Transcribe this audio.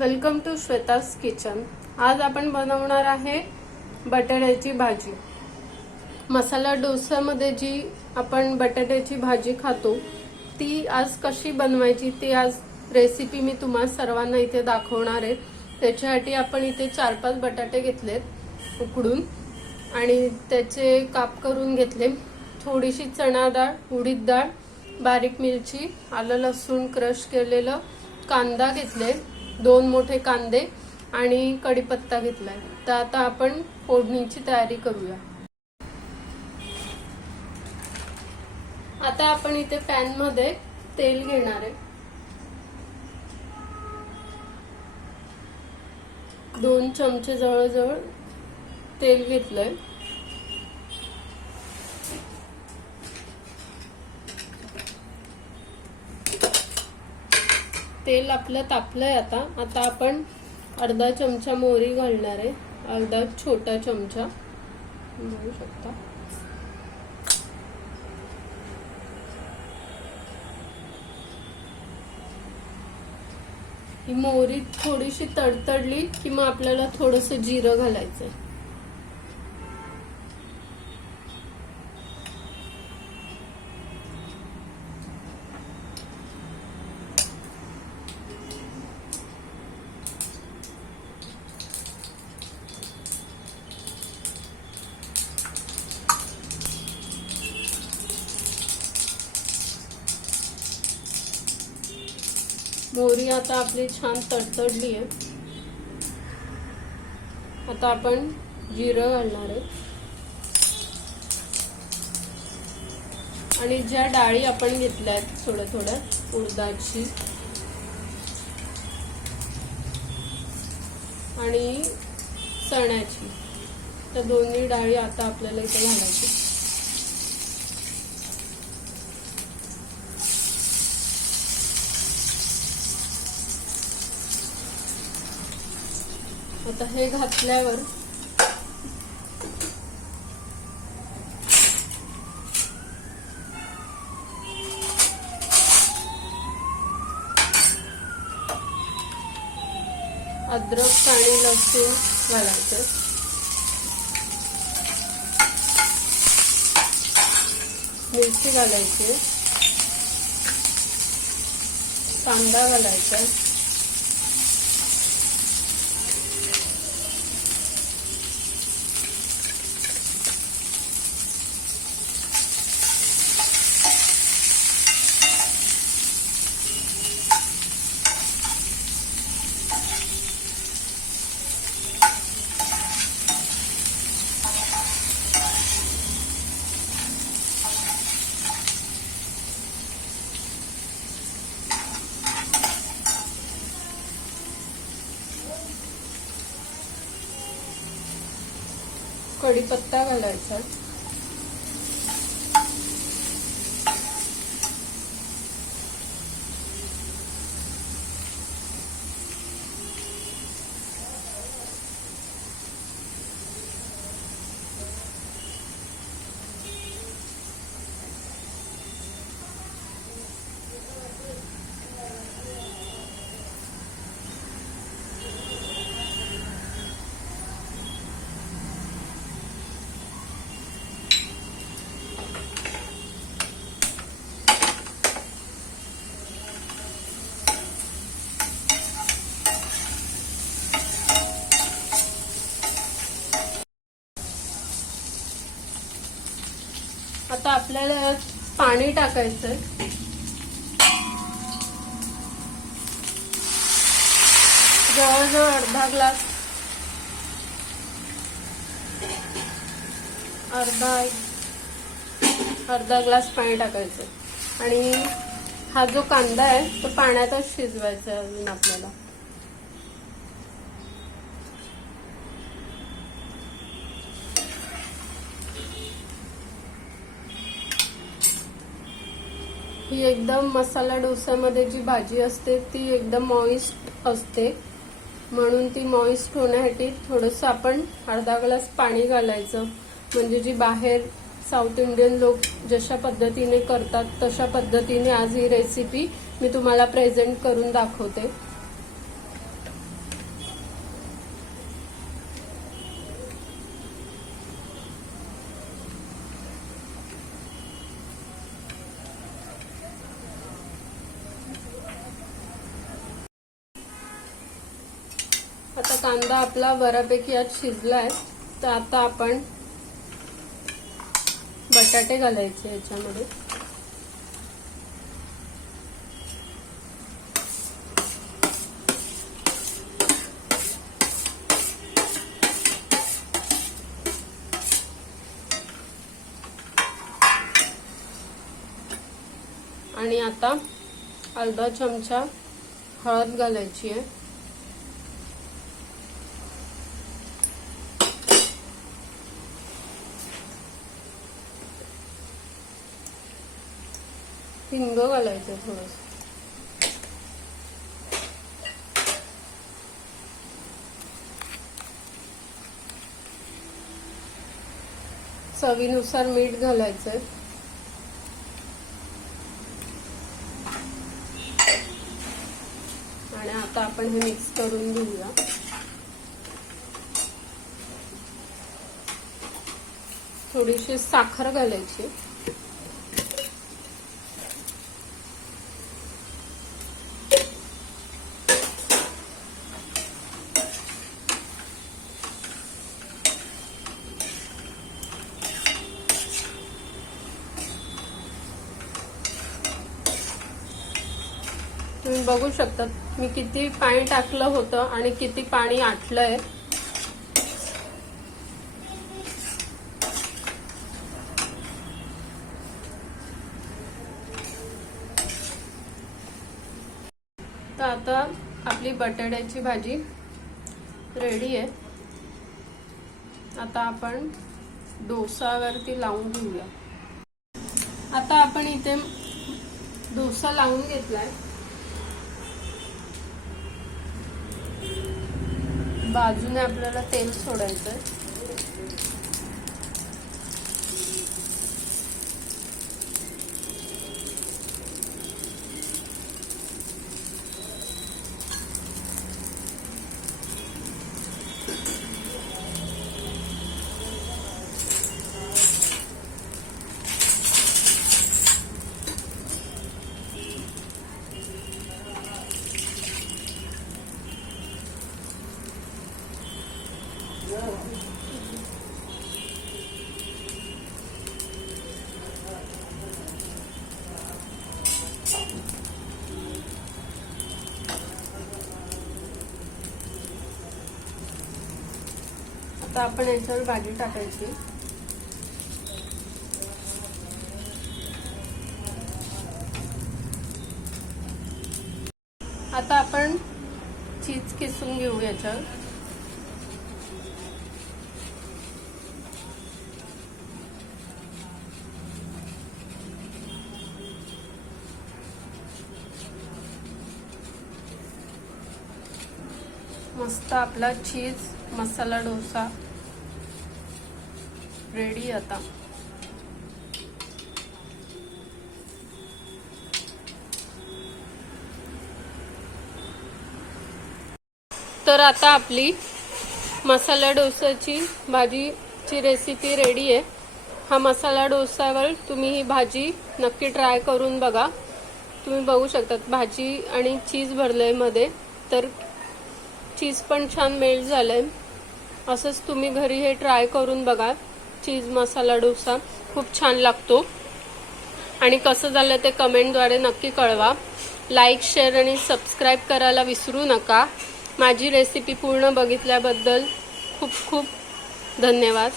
Welcome to Shweta's kitchen. आज आपण बनवणार आहे बटाट्याची भाजी। मसाला डोसामध्ये जी आपण बटाट्याची भाजी खातो ती आज कशी बनवायची ती आज रेसिपी मी तुम्हा सर्वांना इथे दाखवणार आहे। त्याच्यासाठी आपण इथे 4-5 बटाटे घेतलेत उकडून आणि त्याचे काप करून घेतले। थोडीशी चणा डाळ, उडीद डाळ, बारीक मिरची, आलं लसूण क्रश केलेलं, कांदा घेतले, 2 मोठे कांदे आणि कढीपत्ता घेतलाय। तर आता आपण फोडणीची तयारी करूया। आता आपण इथे पॅन मध्ये तेल घेणार आहे। 2 चमचे जवळजवळ तेल घेतलंय। तेल आपलं तापलंय। आता आपण अर्धा चमचा मोहरी घालणार आहे, अर्धा छोटा चमचा घालू शकता। ही मोहरी थोडीशी तडतडली की मग आपल्याला थोडंसं जिरं घालायचं। मोहरी आता आपली छान तडतडली आहे। आता आपण जिरं घालणार आहे आणि ज्या डाळी आपण घेतल्या आहेत थोड्या उडदाची आणि चण्याची, त्या दोन्ही डाळी आता आपल्याला इथे घालायची। आता हे घातल्यावर अद्रक आणि लसूण घालायचं, मिरची घालायची, कांदा घालायचा, कढीपत्ता घालायचा, आता आपल्याला पाणी टाकायचंय। जवळजवळ अर्धा ग्लास पाणी टाकायचं आणि हा जो कांदा आहे तो पाण्यातच शिजवायचा अजून आपल्याला। ही एकदम मसाला डोसामध्ये जी भाजी असते ती एकदम मॉइस्ट असते, म्हणून ती मॉइस्ट होण्यासाठी थोडंसं आपण अर्धा ग्लास पाणी घालायचं। म्हणजे जी बाहेर साऊथ इंडियन लोक जशा पद्धतीने करतात तशा पद्धतीने आज ही रेसिपी मी तुम्हाला प्रेझेंट करून दाखवते। आता कांदा आपला बऱ्यापैकी आज शिजलाय, तर आता आपण बटाटे घालायचे याच्यामध्ये. आणि आता अर्धा चमचा हळद घालायची आहे. हिंग घालायचं थोडंसं. चवीनुसार मीठ घालायचंय. आणि आता आपण हे मिक्स करून घेऊया. थोडीशी साखर घालायची. तुम्ही बघू शकता मी किती पाणी टाकलं होतं आणि किती पाणी आटलंय. तर आता आपली बटाट्याची भाजी रेडी आहे. आता आपण डोसावरती लावून घेऊया. आता आपण इथे डोसा लावून घेतलाय. बाजूने आपल्याला तेल सोडायचंय. आता आपण याच्यावर भाजी टाकायची. आता आपण चीज किसून घेऊ याच्यावर. मस्त आपला चीज मसाला डोसा रेडी. आता तर आता आपली मसाला डोसाची भाजीची रेसिपी रेडी आहे. हा मसाला डोसावर तुम्ही ही भाजी नक्की ट्राय करून बघा. तुम्ही बघू शकता भाजी आणि चीज भरलंय मध्ये, तर चीज पण छान मेल्ट झालंय. असंच तुम्ही घरी हे ट्राय करून बघा. चीज मसाला डोसा खूप छान लागतो. आणि कसं झालं ते कमेंटद्वारे नक्की कळवा. लाईक, शेअर आणि सबस्क्राईब करायला विसरू नका. माझी रेसिपी पूर्ण बघितल्याबद्दल खूप खूप धन्यवाद.